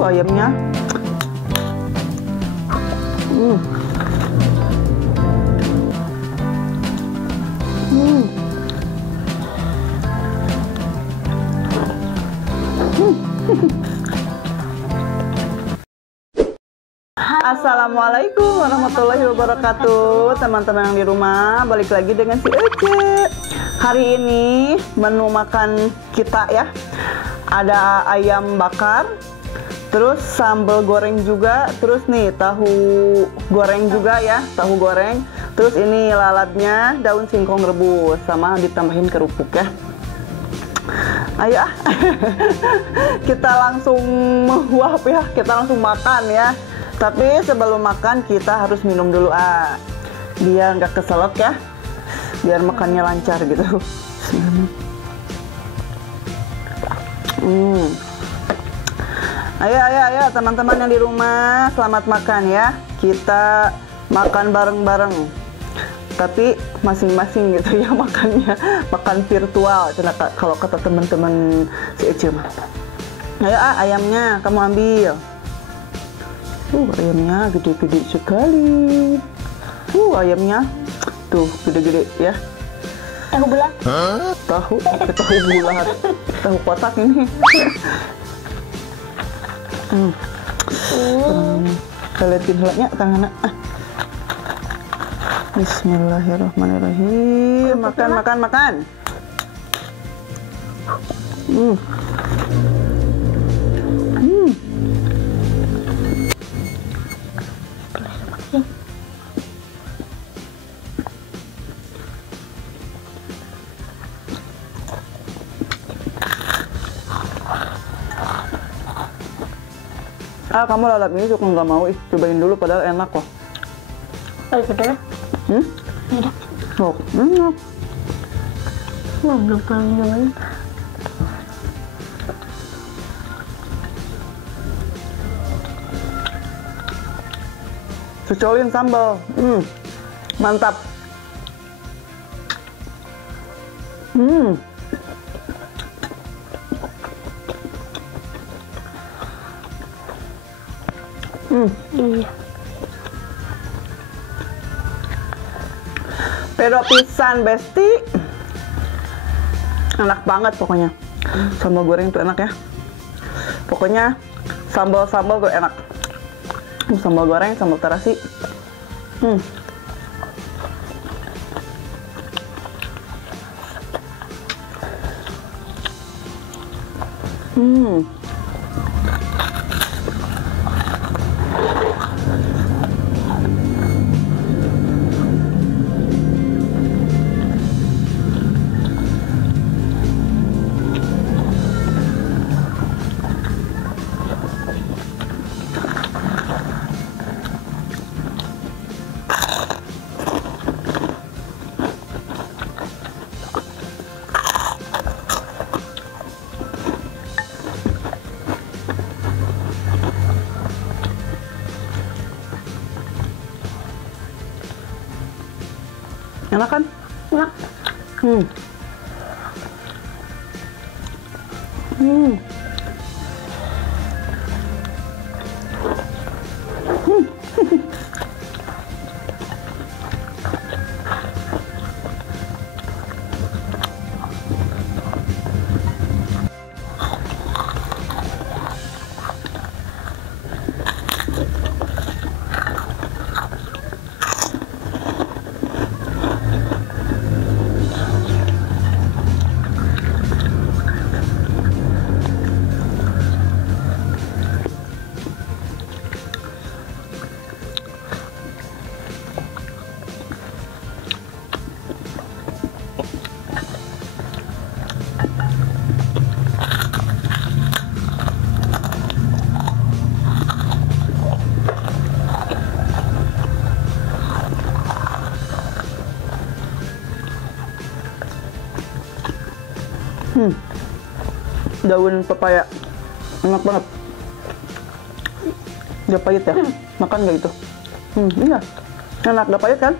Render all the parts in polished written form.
Ayamnya. Assalamualaikum warahmatullahi wabarakatuh. Teman-teman yang di rumah, balik lagi dengan si Ece. Hari ini menu makan kita ya, ada ayam bakar, terus sambal goreng juga, terus nih tahu goreng juga ya, tahu goreng. Terus ini lalatnya daun singkong rebus sama ditambahin kerupuk ya. Ayo kita langsung menguap ya, kita langsung makan ya. Tapi sebelum makan kita harus minum dulu biar nggak keselak ya, biar makannya lancar gitu. Ayo teman-teman yang di rumah, selamat makan ya. Kita makan bareng-bareng, tapi masing-masing gitu ya makannya, makan virtual kalau kata teman-teman si Ece mah. Ayo ayamnya kamu ambil. Ayamnya gede-gede sekali. Ayamnya tuh gede-gede ya. Tahu bulat? Tahu bulat. Tahu kotak ini. Kita liatin helanya tangannya. Bismillahirrahmanirrahim. Makan. Kamu lalap ini suka nggak mau, cobain dulu padahal enak kok. Oh, bener? Enak. Oh, enak. Belum pernah nyobain. Cocolin sambal, mantap. Iya. Pero pisan besti, enak banget pokoknya. Sambal goreng itu enak ya. Pokoknya sambal tuh enak. Sambal goreng, sambal terasi. Enak kan? Enak. Daun pepaya enak banget. Gak pahit ya? Makan gak itu? Iya, enak, gak pahit kan?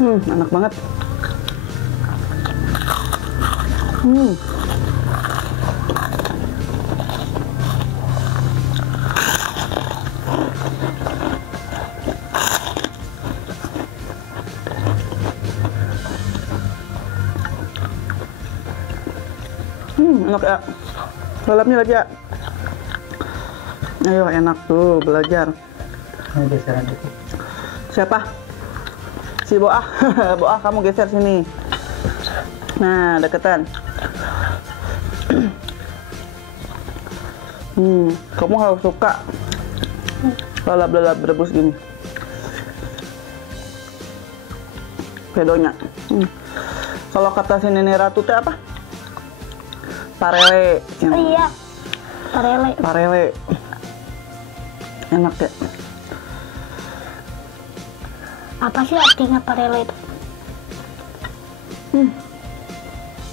Enak banget. Hmm. Enak ya. Lalapnya lagi ya. Ayo, enak tuh belajar. Ini geseran dikit. Siapa? Si Boah. Boah, kamu geser sini. Nah, deketan. Kamu harus suka lalap-lalap berebus gini. Pedonya. Kalau kata si Nenek Ratu teh apa? Parele. Oh iya. Parele. Parele. Enak ya. Apa sih artinya parele itu?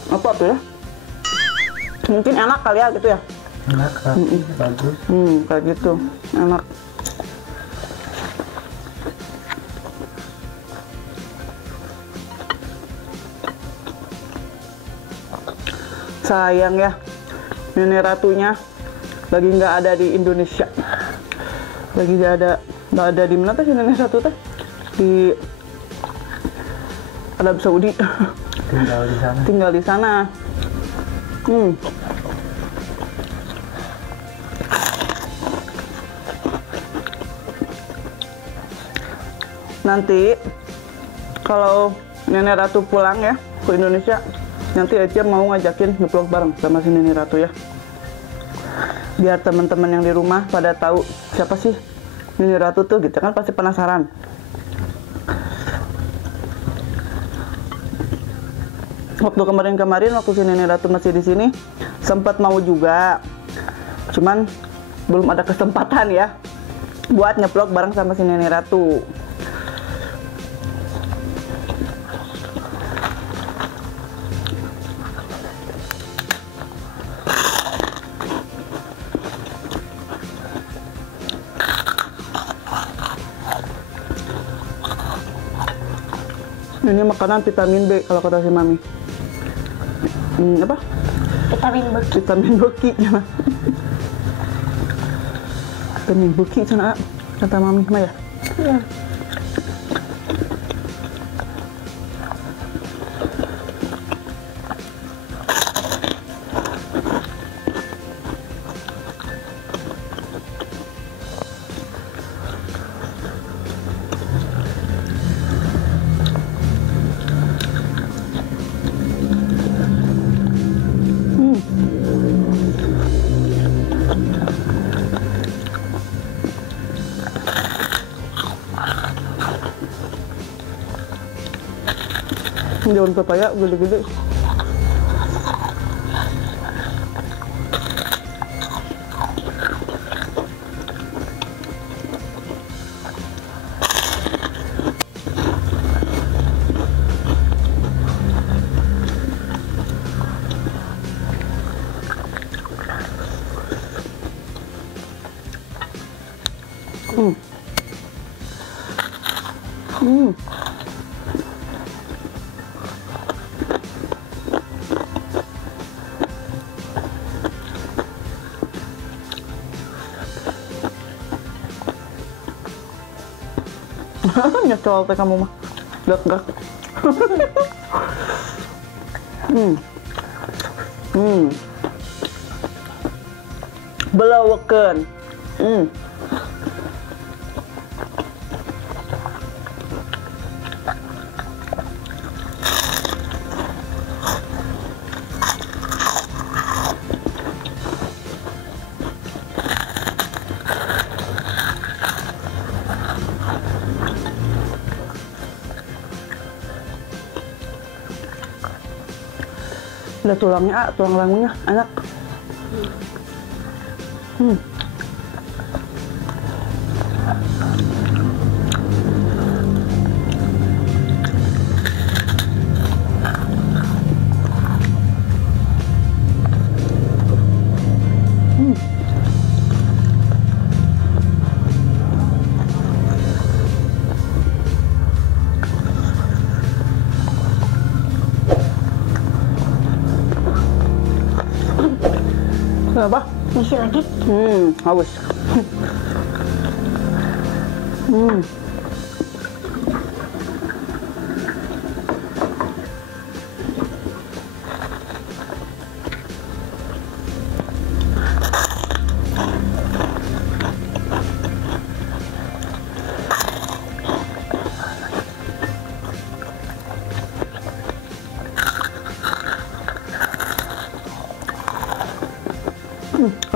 Apa tuh ya? Mungkin enak kali ya gitu ya. Enak, rapi, bagus. Kayak gitu. Enak. Sayang ya, Nenek Ratunya lagi nggak ada di Indonesia. Lagi nggak ada di mana tuh si Nenek Ratu teh? Di Arab Saudi. Tinggal di sana. Tinggal di sana. Nanti kalau Nenek Ratu pulang ya ke Indonesia, nanti Ece mau ngajakin nge-vlog bareng sama si Nenek Ratu ya. Biar teman-teman yang di rumah pada tahu siapa sih Nenek Ratu tuh gitu kan, pasti penasaran. Waktu kemarin waktu si Nenek Ratu masih di sini sempat mau juga, cuman belum ada kesempatan ya buat nge-vlog bareng sama si Nenek Ratu. Ini makanan vitamin B kalau kata si Mami. Apa? Vitamin B. Vitamin beki ya. Vitamin beki sana kata Mami mah ya. Iya. Daun pepaya gede-gede. Nyocol teh kamu mah. Gak. Belawekeun. Ada tulangnya, tulang langungnya enak. isi lagi. Haus.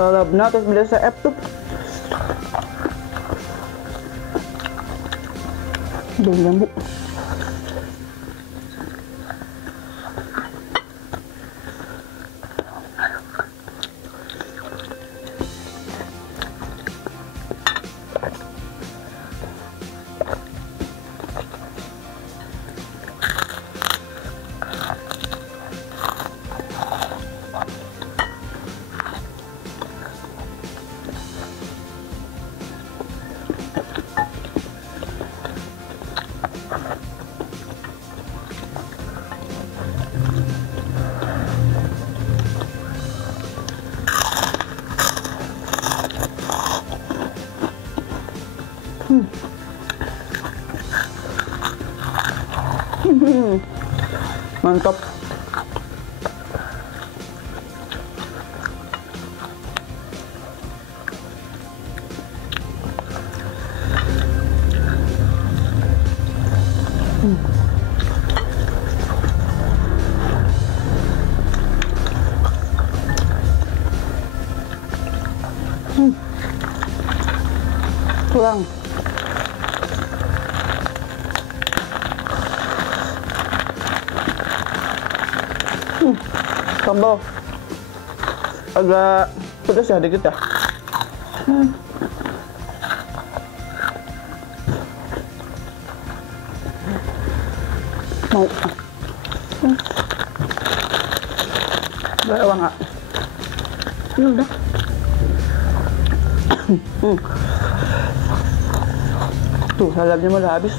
Kalau benar terus beli CF tuh. Daun jambu. Mantap. Kurang. Sambal agak pedas ya dikit ya. Mau bawang nggak? Udah. Tuh salamnya mah udah habis.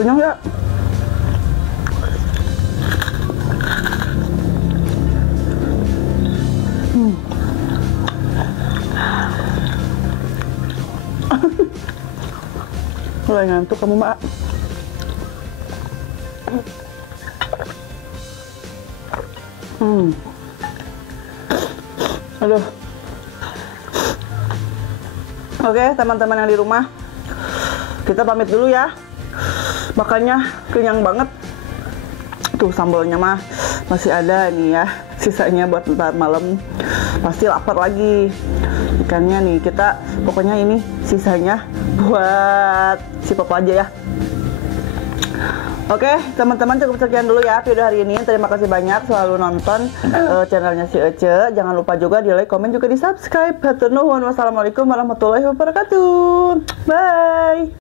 Kenyang ya? Mulai ngantuk kamu, Mak. Aduh. Oke, teman-teman yang di rumah, kita pamit dulu ya. Makannya kenyang banget. Tuh sambalnya mah masih ada nih ya, sisanya buat ntar malam. Pasti lapar lagi. Ikannya nih kita pokoknya ini sisanya buat si papa aja ya. Oke, teman-teman cukup sekian dulu ya video hari ini. Terima kasih banyak selalu nonton channelnya si Ece. Jangan lupa juga di like, komen juga di subscribe. Hatur nuhun. Wassalamualaikum warahmatullahi wabarakatuh. Bye.